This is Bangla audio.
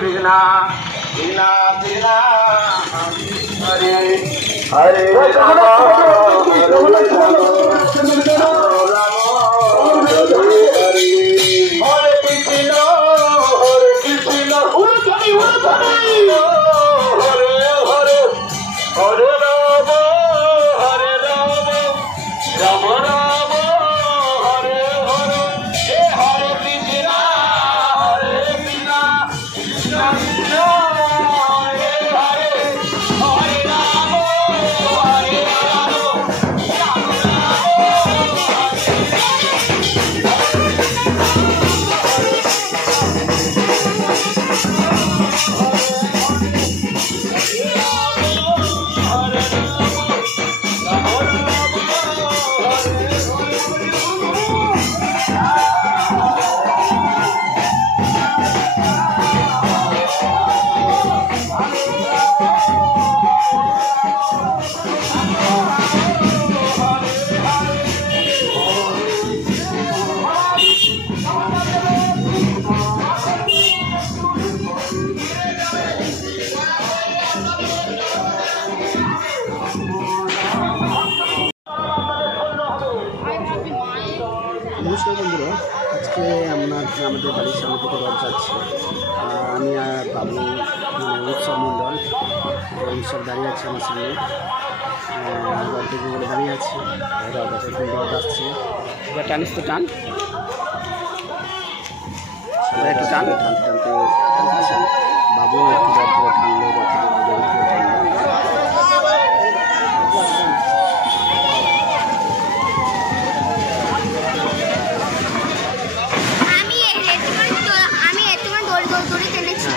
कृष्णा कृष्णा कृष्णा हरे हरे राम हरे राम নমস্কার বন্ধুরা, আজকে আমাদের বাড়ির সামনে থেকে রথ যাচ্ছে। আমি আর বাবু উৎসব মণ্ডল উৎসব দাঁড়িয়ে আছে আমার সামনে। রথ দেখে বলে দাঁড়িয়ে আছে। রথ আছে, রথ আসছে। এবার টানিস তো টান, সবাই একটু টান, টানতে টানতে বাবু একটু রথ ধরে টানলো, রথ আমি এতক্ষণ দড়ি টেনেছি।